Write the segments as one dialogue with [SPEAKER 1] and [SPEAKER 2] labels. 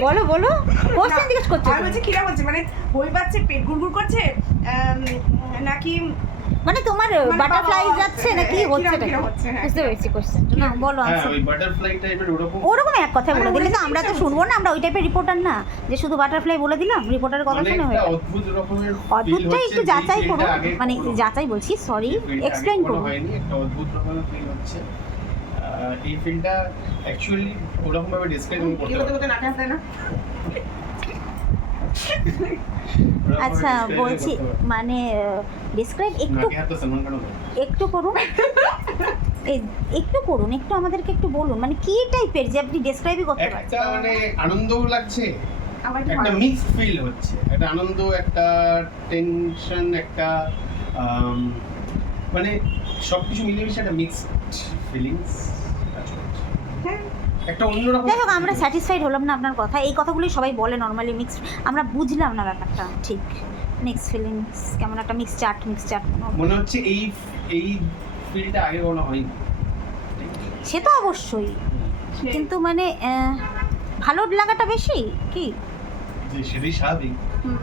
[SPEAKER 1] বলো বলো। কোশ্চেন জিজ্ঞেস করছ।
[SPEAKER 2] আমি বলছি কিরম হচ্ছে মানে বই পাচ্ছে পেট গুড়গুড় করছে? নাকি
[SPEAKER 1] মানে তোমার
[SPEAKER 2] মানে
[SPEAKER 1] বাটারফ্লাই যাচ্ছে
[SPEAKER 2] হ্যাঁ,
[SPEAKER 1] নাকি
[SPEAKER 2] কিরম-
[SPEAKER 1] হচ্ছে?
[SPEAKER 2] হ্যাঁ,
[SPEAKER 1] বুঝতে। পেরেছি কোশ্চেন না বলো
[SPEAKER 3] হ্যাঁ বাটারফ্লাই টাইপের ওরকম।
[SPEAKER 1] ওরকম এক কথা বলে দিলে তো আমরা তো শুনব না আমরা ওই টাইপের রিপোর্টার না। যে শুধু বাটারফ্লাই বলে দিলাম রিপোর্টারের কথা
[SPEAKER 3] মানে
[SPEAKER 1] শুনে হয়ে গেল।
[SPEAKER 3] অদ্ভুত রকমের
[SPEAKER 1] অদ্ভুতটা একটু যাচাই
[SPEAKER 3] আগে
[SPEAKER 1] মানে যাচাই বলছি সরি করুন
[SPEAKER 3] হয়নি একটা অদ্ভুত রকমের ফিল হচ্ছে। এই ফিলটা অ্যাকচুয়ালি ওরকম ভাবে ডিসক্রাইব আমি করতে পারব
[SPEAKER 2] না?
[SPEAKER 1] আচ্ছা বলছি মানে ডিসক্রাইব একটু। একটু করুন। এই একটু করুন একটু আমাদেরকে একটু বলুন। মানে কি টাইপের যে আপনি ডেসক্রাইবই করতে
[SPEAKER 3] একটা মানে আনন্দও লাগছে
[SPEAKER 2] আমার একটা ভয়।
[SPEAKER 3] মিক্সড ফিল হচ্ছে। একটা আনন্দ একটা টেনশন একটা মানে সবকিছু মিলেমিশে একটা মিক্সড ফিলিংস
[SPEAKER 2] হ্যাঁ
[SPEAKER 3] একটা অন্যরকম
[SPEAKER 1] যাই হোক আমরা স্যাটিসফাইড হলাম না আপনার কথা। এই কথাগুলোই সবাই বলে নর্মালি মিক্স আমরা বুঝলাম না ব্যাপারটা। ঠিক। মিক্স ফিলিংস কেমন একটা মিক্স চাট মিক্স চাট
[SPEAKER 3] মনে হচ্ছে এই এই ফিলটা আগে কোনো হয়নি।
[SPEAKER 1] সে তো অবশ্যই। কিন্তু মানে ভালো লাগাটা বেশি? কি?
[SPEAKER 3] সেটাই স্বাভাবিক।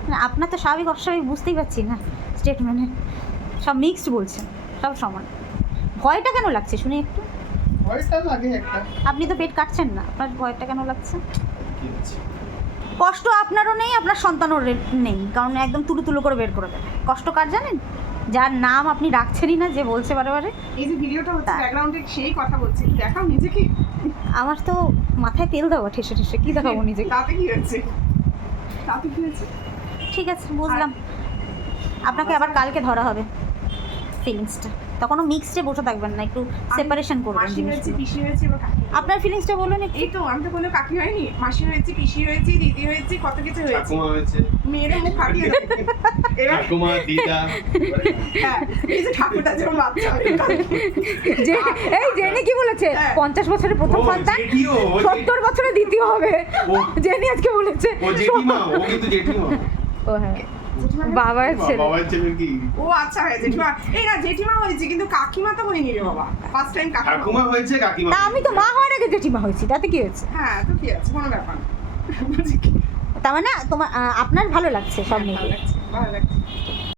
[SPEAKER 1] না, আপনার তো স্বাভাবিক অস্বাভাবিক বুঝতেই পারছি না। স্টেটমেন্টে সব মিক্সড বলছেন। সব সমান। ভয়টা কেন লাগছে? শুনে একটা। আপনি তো পেট কাটছেন না আপনার ভয়টা কেন লাগছে? কষ্ট আপনারও নেই আপনার সন্তানও নেই কারণ একদম তুলু তুলু করে বের করে দেবে। কষ্ট কার জানেন? যার নাম আপনি রাখছেনই না যে বলছে বারে বারে।
[SPEAKER 2] এই যে ভিডিওটা হচ্ছে ব্যাকগ্রাউন্ডে সেই কথা বলছি দেখাও নিজেকে।
[SPEAKER 1] আমার তো মাথায় তেল দেওয়া ঠেসে ঠেসে। কি দেখাবো নিজেকে?
[SPEAKER 2] তাতে কি হচ্ছে তাতে কি হচ্ছে
[SPEAKER 1] ঠিক আছে বুঝলাম। আপনাকে আবার কালকে ধরা হবে ফিলিংসটা তখনও মিক্সডে বসে থাকবেন না একটু সেপারেশন করবেন। আপনার ফিলিংসটা বলুন একটু।
[SPEAKER 2] এই তো আমি তো কোনো কাকি হয়নি মাসি হয়েছে পিসি হয়েছে দিদি হয়েছে কত কিছু হয়েছে।
[SPEAKER 3] ঠাকুমা হয়েছে।
[SPEAKER 2] মেয়েরও মুখ ফাটিয়ে দেয় এবার
[SPEAKER 3] দিদা।
[SPEAKER 2] হ্যাঁ এই যে ঠাকুরটা যেমন বাচ্চা
[SPEAKER 1] যে এই জেনে কি বলেছে?
[SPEAKER 2] হ্যাঁ।
[SPEAKER 1] পঞ্চাশ বছরের প্রথম সন্তান?
[SPEAKER 3] জেঠিও, ও? জে-
[SPEAKER 1] সত্তর বছরে দ্বিতীয় হবে। জেনি আজকে বলেছে।
[SPEAKER 3] ও জেঠিমা ও কিন্তু জেঠিমা।
[SPEAKER 1] ও হ্যাঁ। বাবার ছেলে।
[SPEAKER 3] বাবার ছেলে কি?
[SPEAKER 2] ও আচ্ছা হ্যাঁ জেঠিমা। এই না জেঠিমা হয়েছে কিন্তু কাকিমা তো হয়নি রে বাবা। ফার্স্ট টাইম কাকিমা।
[SPEAKER 3] হয়েছে কাকিমা
[SPEAKER 1] না আমি তো মা হওয়ার আগে জেঠিমা হয়েছি তাতে কি হয়েছে?
[SPEAKER 2] হ্যাঁ তো কি আছে কোনো ব্যাপার না।
[SPEAKER 1] তার মানে তোমার আপনার ভালো লাগছে সব
[SPEAKER 2] হ্যাঁ, ভালো লাগছে ভালো লাগছে।